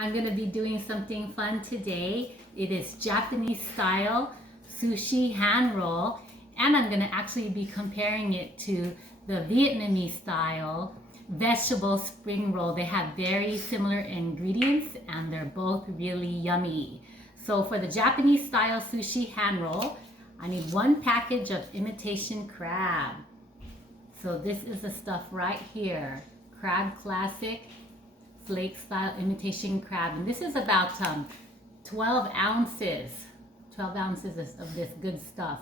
I'm gonna be doing something fun today. It is Japanese style sushi hand roll, and I'm gonna actually be comparing it to the Vietnamese style vegetable spring roll. They have very similar ingredients and they're both really yummy. So for the Japanese style sushi hand roll, I need 1 package of imitation crab. So this is the stuff right here. Crab Classic flake style imitation crab. And this is about 12 ounces. 12 ounces of this good stuff.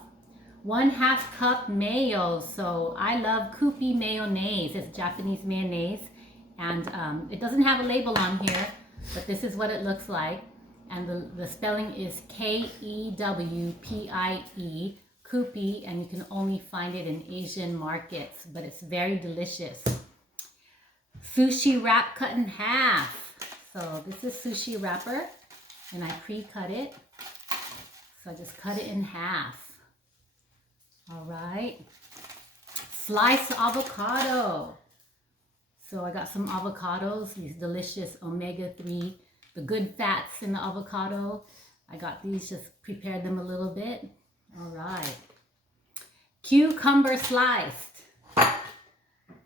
1/2 cup mayo. So I love kewpie mayonnaise. It's Japanese mayonnaise. And it doesn't have a label on here, but this is what it looks like. And the spelling is Kewpie, kewpie, and you can only find it in Asian markets, but it's very delicious. Sushi wrap cut in half. So this is sushi wrapper, and I pre-cut it. So I just cut it in half. All right. Sliced avocado. So I got some avocados, these delicious omega-3, the good fats in the avocado. I got these, just prepared them a little bit. All right. Cucumber sliced.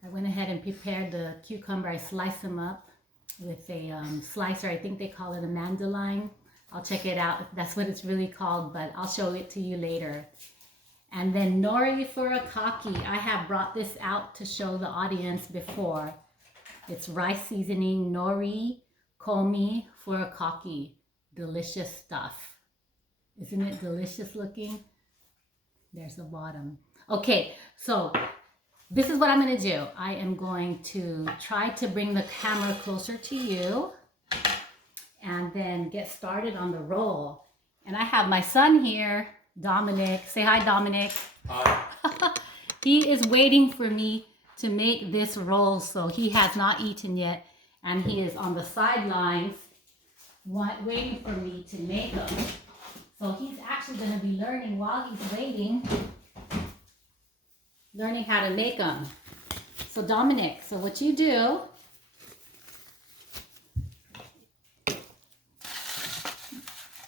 I went ahead and prepared the cucumber. I sliced them up with a slicer. I think they call it a mandolin. I'll check it out if that's what it's really called, but I'll show it to you later. And then Nori furikaki. I have brought this out to show the audience before. It's rice seasoning, nori, komi, furikaki. Delicious stuff. Isn't it delicious looking? There's the bottom. Okay, so this is what I'm going to do. I am going to try to bring the camera closer to you and then get started on the roll. And I have my son here, Dominic. Say hi, Dominic. Hi. He is waiting for me to make this roll, so he has not eaten yet, and he is on the sidelines waiting for me to make them. So he's actually going to be learning while he's waiting, learning how to make them. So Dominic, so what you do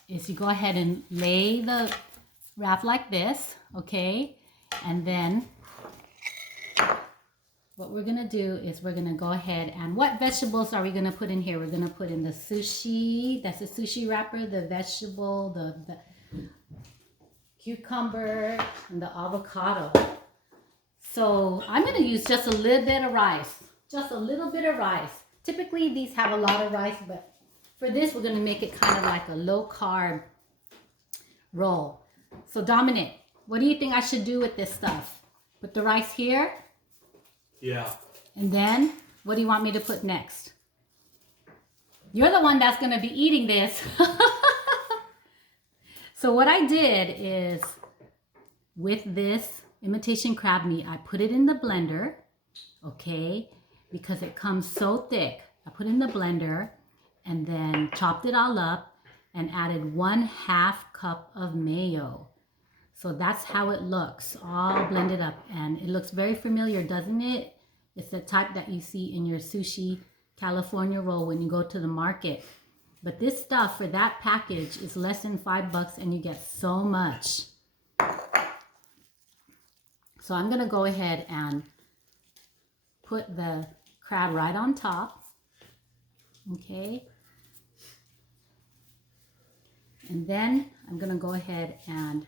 is you go ahead and lay the wrap like this, okay? And then what we're gonna do is we're gonna go ahead and what vegetables are we gonna put in here? We're gonna put in the sushi, that's the sushi wrapper, the vegetable, the cucumber, and the avocado. So I'm gonna use just a little bit of rice, just a little bit of rice. Typically these have a lot of rice, but for this we're gonna make it kind of like a low carb roll. So Dominic, what do you think I should do with this stuff? Put the rice here? Yeah. And then, what do you want me to put next? You're the one that's going to be eating this. So what I did is, with this imitation crab meat, I put it in the blender, okay? Because it comes so thick. I put it in the blender and then chopped it all up and added 1/2 cup of mayo. So that's how it looks, all blended up. And it looks very familiar, doesn't it? It's the type that you see in your sushi California roll when you go to the market. But this stuff for that package is less than $5 and you get so much. So I'm gonna go ahead and put the crab right on top, okay? And then I'm gonna go ahead and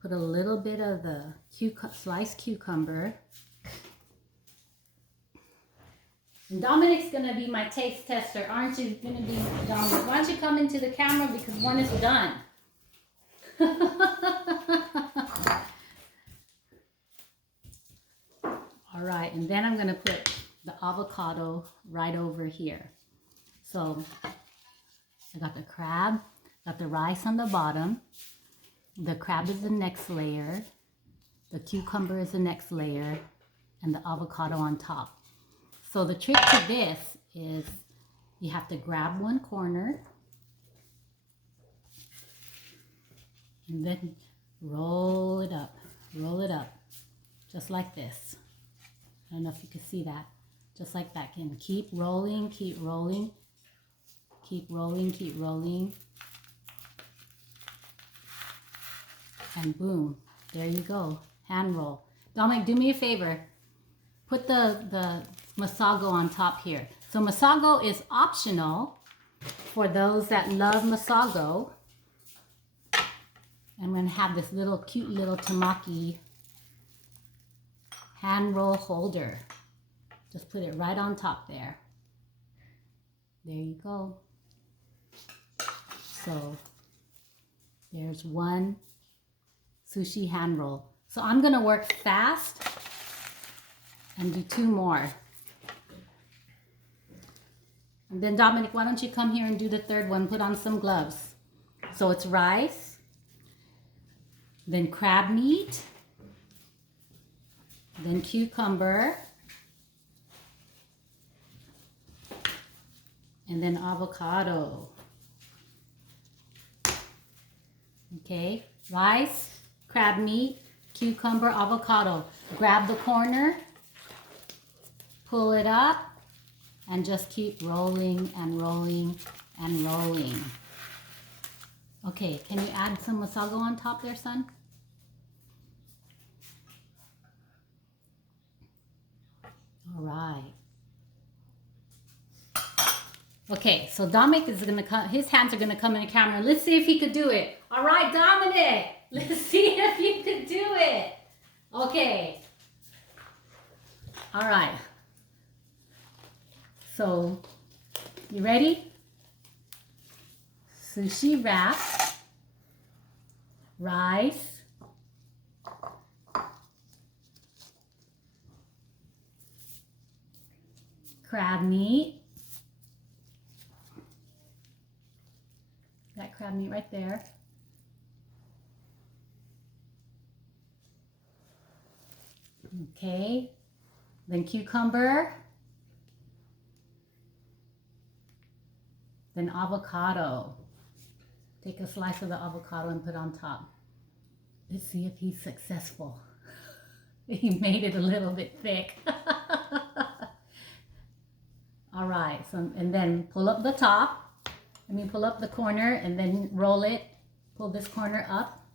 put a little bit of the sliced cucumber. And Dominic's gonna be my taste tester, aren't you? Gonna be Dominic. Why don't you come into the camera because one is done. All right, and then I'm gonna put the avocado right over here. So I got the crab, got the rice on the bottom. The crab is the next layer. The cucumber is the next layer, and the avocado on top. So the trick to this is you have to grab one corner and then roll it up, just like this. I don't know if you can see that, just like that. And keep rolling, keep rolling, Keep rolling, keep rolling. And boom, there you go. Hand roll. Dominic, do me a favor. Put the masago on top here. So masago is optional for those that love masago. I'm going to have this little cute little tamaki hand roll holder. Just put it right on top there. There you go. So there's one sushi hand roll. So I'm going to work fast and do 2 more. And then Dominic, why don't you come here and do the 3rd one? Put on some gloves. So it's rice, then crab meat, then cucumber, and then avocado. Okay, rice, crab meat, cucumber, avocado. Grab the corner, pull it up, and just keep rolling and rolling and rolling. Okay, can you add some masago on top there, son? All right. Okay, so Dominic is gonna come, his hands are gonna come in the camera. Let's see if he could do it. All right, Dominic, let's see if you could do it. Okay. All right. So, you ready? Sushi wrap, rice, crab meat. That crab meat right there. Okay. Then cucumber. Then avocado. Take a slice of the avocado and put on top. Let's see if he's successful. He made it a little bit thick. All right. So, and then pull up the top. Pull up the corner and then roll it. Pull this corner up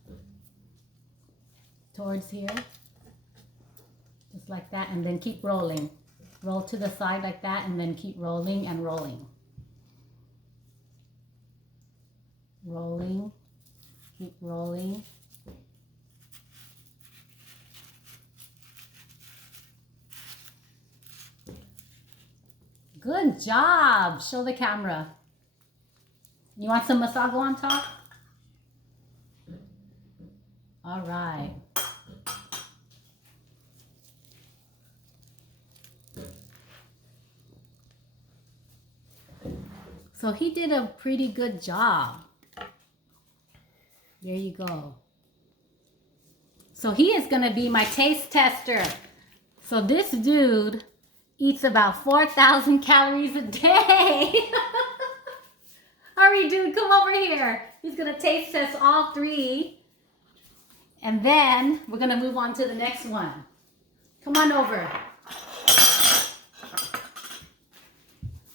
towards here. Just like that. And then keep rolling. Roll to the side like that and then keep rolling and rolling. Rolling. Keep rolling. Good job. Show the camera. You want some masago on top? All right. So he did a pretty good job. There you go. So he is going to be my taste tester. So this dude eats about 4,000 calories a day. Hurry, dude, come over here. He's going to taste test all 3. And then we're going to move on to the next one. Come on over.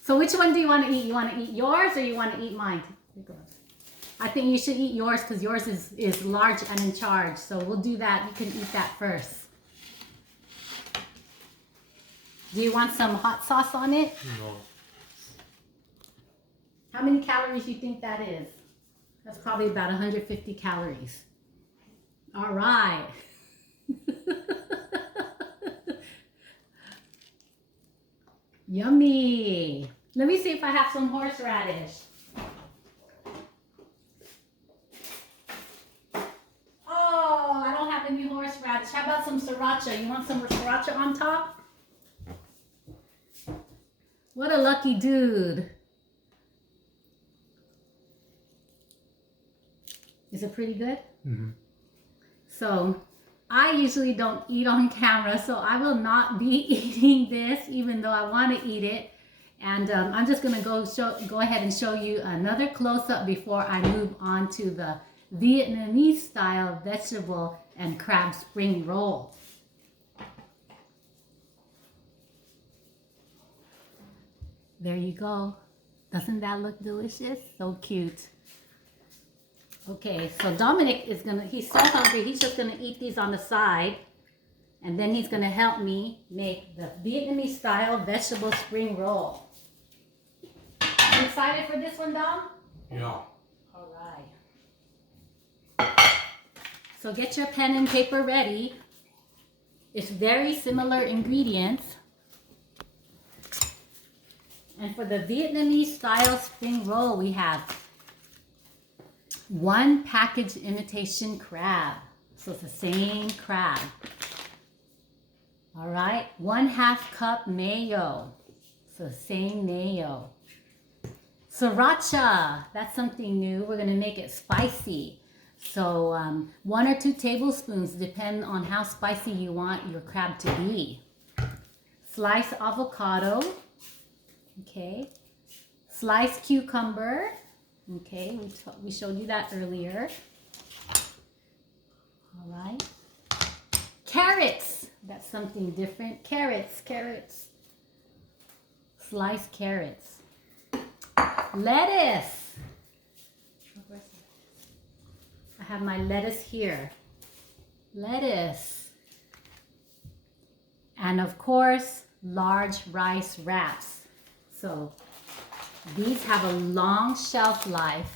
So which one do you want to eat? You want to eat yours or you want to eat mine? I think you should eat yours because yours is large and in charge. So we'll do that. You can eat that first. Do you want some hot sauce on it? No. How many calories do you think that is? That's probably about 150 calories. All right. Yummy. Let me see if I have some horseradish. Oh, I don't have any horseradish. How about some sriracha? You want some sriracha on top? What a lucky dude. Is it pretty good? Mm-hmm. So I usually don't eat on camera, so I will not be eating this even though I want to eat it. And I'm just going to go ahead and show you another close-up before I move on to the Vietnamese style vegetable and crab spring roll. There you go. Doesn't that look delicious? So cute. Okay, so Dominic is he's so hungry, he's just gonna eat these on the side. And then he's gonna help me make the Vietnamese style vegetable spring roll. You excited for this one, Dom? Yeah. All right. So get your pen and paper ready. It's very similar ingredients. And for the Vietnamese style spring roll, we have 1 packaged imitation crab. So it's the same crab. All right, 1/2 cup mayo. So same mayo. Sriracha, that's something new. We're gonna make it spicy. So 1 or 2 tablespoons, depend on how spicy you want your crab to be. Sliced avocado, okay. Sliced cucumber, okay, we showed you that earlier. All right. Carrots, that's something different. Carrots. Sliced carrots. Lettuce. I have my lettuce here. Lettuce. And of course, large rice wraps. So these have a long shelf life.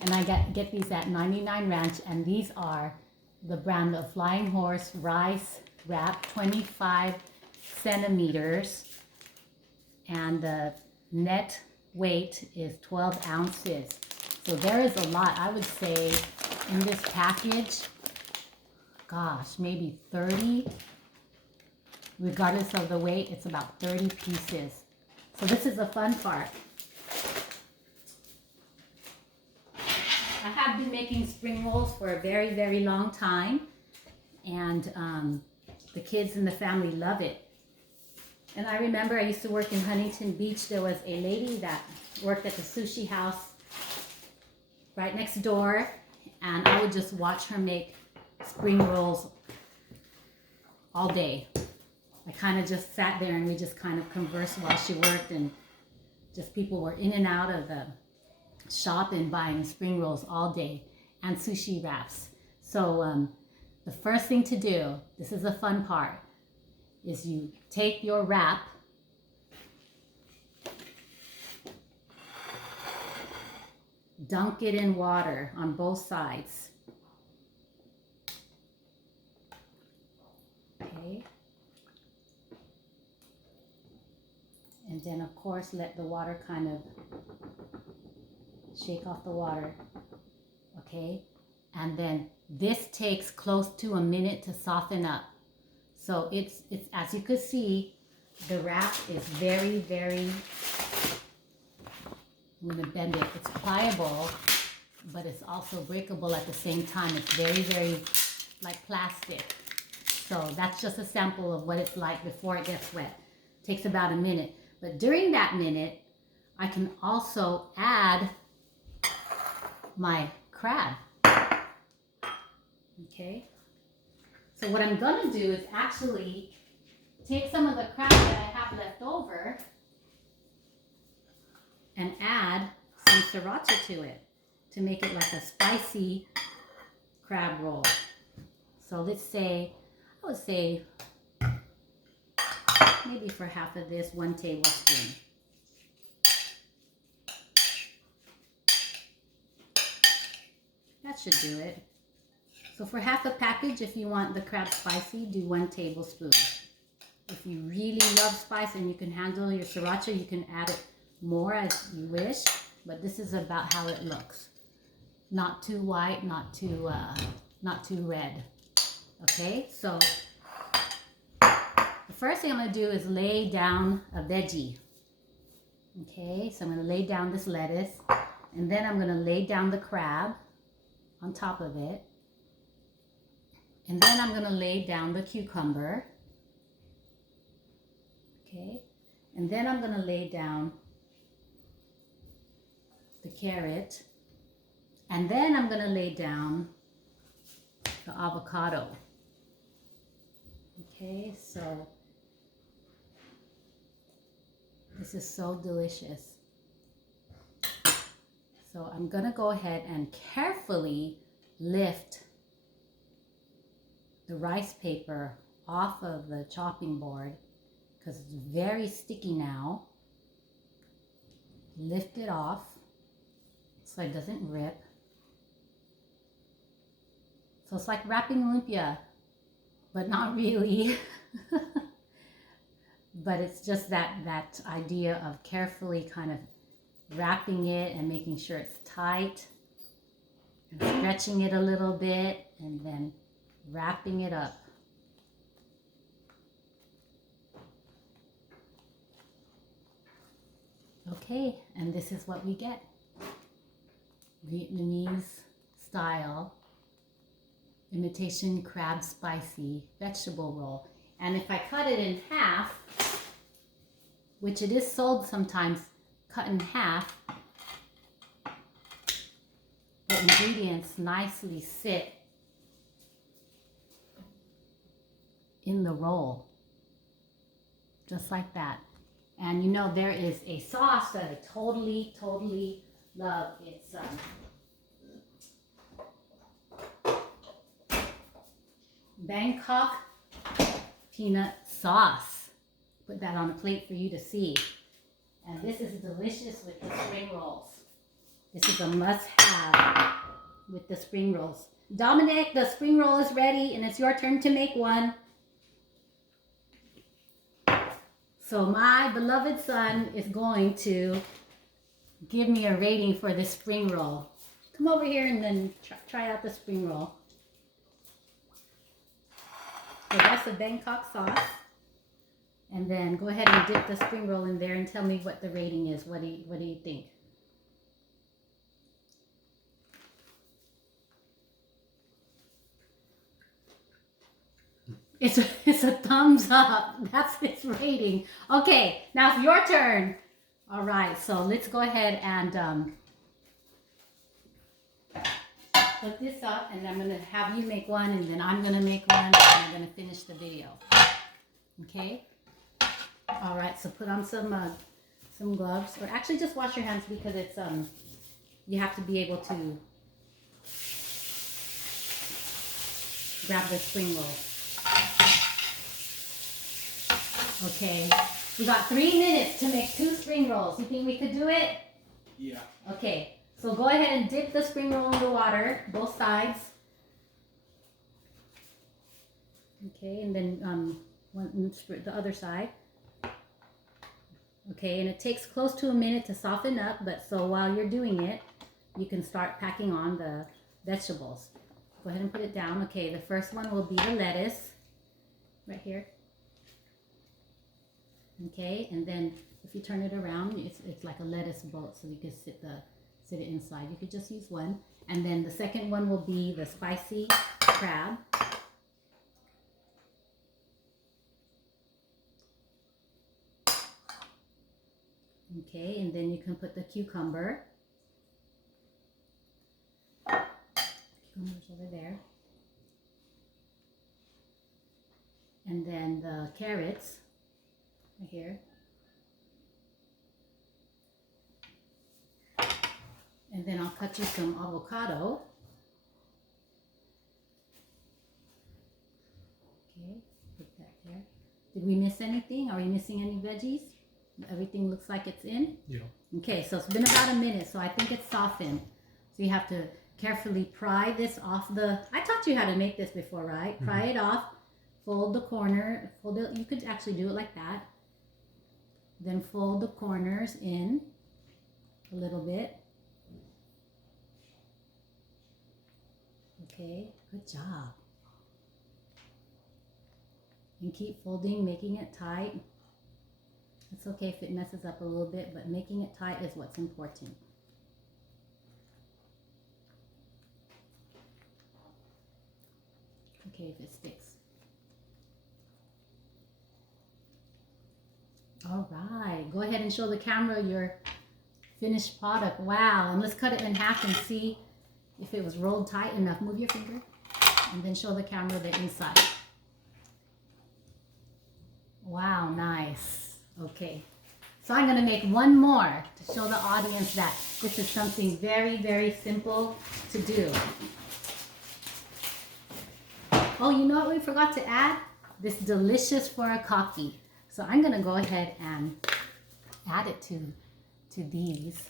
And I get these at 99 Ranch, and these are the brand of Flying Horse rice wrap, 25 centimeters. And the net weight is 12 ounces. So there is a lot. I would say in this package, gosh, maybe 30. Regardless of the weight, it's about 30 pieces. So this is the fun part. I have been making spring rolls for a very, very long time. And the kids in the family love it. And I remember I used to work in Huntington Beach. There was a lady that worked at the sushi house right next door. And I would just watch her make spring rolls all day. I kind of just sat there and we just kind of conversed while she worked, and just people were in and out of the shop and buying spring rolls all day and sushi wraps. So the first thing to do, this is the fun part, is you take your wrap, dunk it in water on both sides. Okay. And then of course let the water kind of shake off the water. Okay. And then this takes close to a minute to soften up. So it's as you could see, the wrap is very, very, I'm going to bend it. It's pliable, but it's also breakable at the same time. It's very, very like plastic. So that's just a sample of what it's like before it gets wet. It takes about a minute. But during that minute, I can also add my crab. Okay. So what I'm going to do is actually take some of the crab that I have left over and add some sriracha to it to make it like a spicy crab roll. So let's say, I would say maybe for half of this, 1 tablespoon. That should do it. So for half a package, if you want the crab spicy, do 1 tablespoon. If you really love spice and you can handle your sriracha, you can add it more as you wish. But this is about how it looks. Not too white, not too red. Okay, so the first thing I'm going to do is lay down a veggie. Okay, so I'm going to lay down this lettuce, and then I'm going to lay down the crab on top of it. And then I'm going to lay down the cucumber. Okay, and then I'm going to lay down the carrot. And then I'm going to lay down the avocado. Okay, so this is so delicious. So I'm gonna go ahead and carefully lift the rice paper off of the chopping board because it's very sticky now. Lift it off so it doesn't rip. So it's like wrapping lumpia, but not really. But it's just that idea of carefully kind of wrapping it and making sure it's tight and stretching it a little bit and then wrapping it up. Okay, and this is what we get. Vietnamese style imitation crab spicy vegetable roll. And if I cut it in half, which it is sold sometimes cut in half, the ingredients nicely sit in the roll, just like that. And you know, there is a sauce that I totally love. It's Bangkok peanut sauce. Put that on a plate for you to see. And this is delicious with the spring rolls. This is a must-have with the spring rolls. Dominic, the spring roll is ready and it's your turn to make one. So my beloved son is going to give me a rating for this spring roll. Come over here and then try out the spring roll. So that's the Bangkok sauce. And then go ahead and dip the spring roll in there and tell me what the rating is. What do you think? It's a thumbs up. That's its rating. Okay, now it's your turn. All right, so let's go ahead and put this up, and I'm gonna have you make one, and then I'm gonna make one, and I'm gonna finish the video. Okay. All right, so put on some gloves, or actually just wash your hands because it's you have to be able to grab the spring roll. Okay, we got 3 minutes to make 2 spring rolls. You think we could do it? Yeah. Okay, so go ahead and dip the spring roll in the water, both sides. Okay, and then the other side. Okay, and it takes close to a minute to soften up, but so while you're doing it, you can start packing on the vegetables. Go ahead and put it down. Okay, the first one will be the lettuce, right here. Okay, and then if you turn it around, it's like a lettuce boat, so you can sit it inside. You could just use one. And then the second one will be the spicy crab. Okay, and then you can put the cucumber. Cucumber's over there. And then the carrots right here. And then I'll cut you some avocado. Okay, put that there. Did we miss anything? Are we missing any veggies? Everything looks like it's in? Yeah. Okay, so it's been about a minute, so I think it's softened. So you have to carefully pry this off the... I taught you how to make this before, right? Mm-hmm. Pry it off, fold the corner, fold it. You could actually do it like that. Then fold the corners in a little bit. Okay, good job. And keep folding, making it tight. It's okay if it messes up a little bit, but making it tight is what's important. Okay, if it sticks. All right, go ahead and show the camera your finished product. Wow, and let's cut it in half and see if it was rolled tight enough. Move your finger and then show the camera the inside. Wow, nice. Okay, So I'm gonna make one more to show the audience that this is something very, very simple to do. Oh, you know what we forgot to add? This delicious furikaki. So I'm gonna go ahead and add it to these.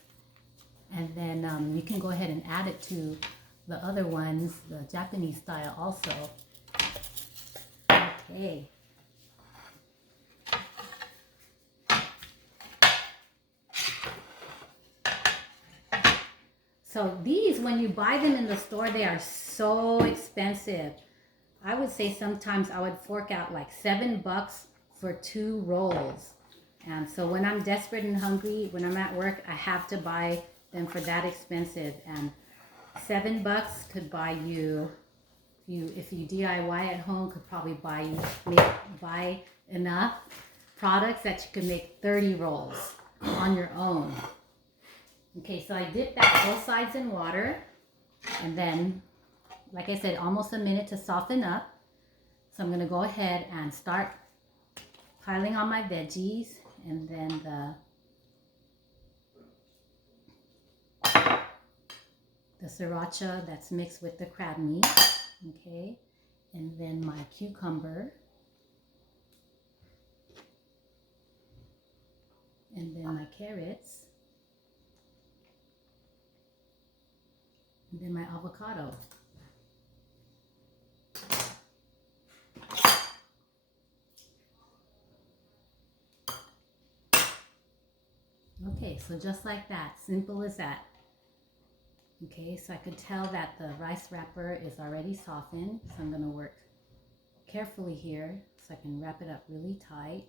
And then you can go ahead and add it to the other ones, the Japanese style also. Okay. So these, when you buy them in the store, they are so expensive. I would say sometimes I would fork out like $7 for 2 rolls. And so when I'm desperate and hungry, when I'm at work, I have to buy them for that expensive. And $7 could buy you, if you DIY at home, could probably buy enough products that you could make 30 rolls on your own. Okay, so I dipped that both sides in water, and then, like I said, almost a minute to soften up. So I'm gonna go ahead and start piling on my veggies, and then the Sriracha that's mixed with the crab meat, okay, and then my cucumber, and then my carrots, and then my avocado. Okay, so just like that, simple as that. Okay, so I could tell that the rice wrapper is already softened, so I'm going to work carefully here so I can wrap it up really tight.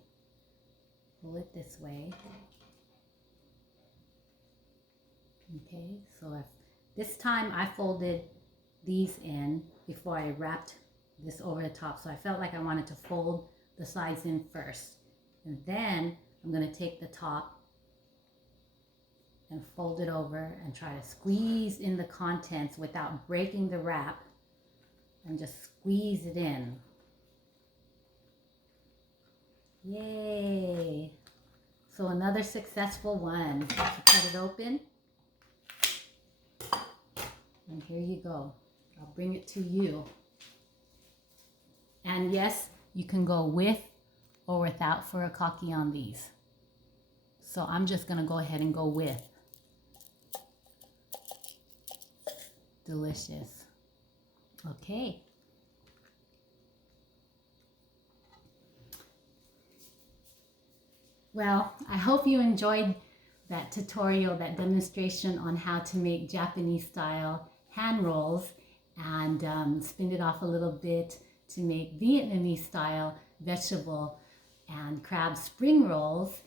Pull it this way. Okay, so this time I folded these in before I wrapped this over the top, so I felt like I wanted to fold the sides in first. And then I'm going to take the top and fold it over and try to squeeze in the contents without breaking the wrap, and just squeeze it in. Yay! So another successful one. So cut it open, and here you go. I'll bring it to you. And yes, you can go with or without furikaki on these. So I'm just gonna go ahead and go with. Delicious. Okay. Well, I hope you enjoyed that tutorial, that demonstration on how to make Japanese style hand rolls, and spin it off a little bit to make Vietnamese style vegetable and crab spring rolls,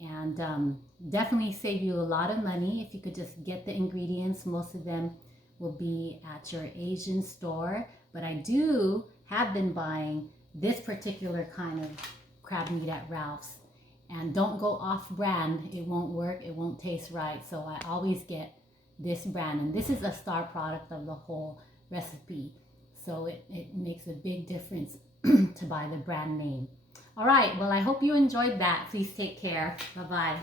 and definitely save you a lot of money if you could just get the ingredients. Most of them will be at your Asian store, but I have been buying this particular kind of crab meat at Ralph's. And don't go off brand, it won't work, it won't taste right. So I always get this brand, and this is a star product of the whole recipe. So it makes a big difference to buy the brand name. All right, well, I hope you enjoyed that. Please take care. Bye-bye.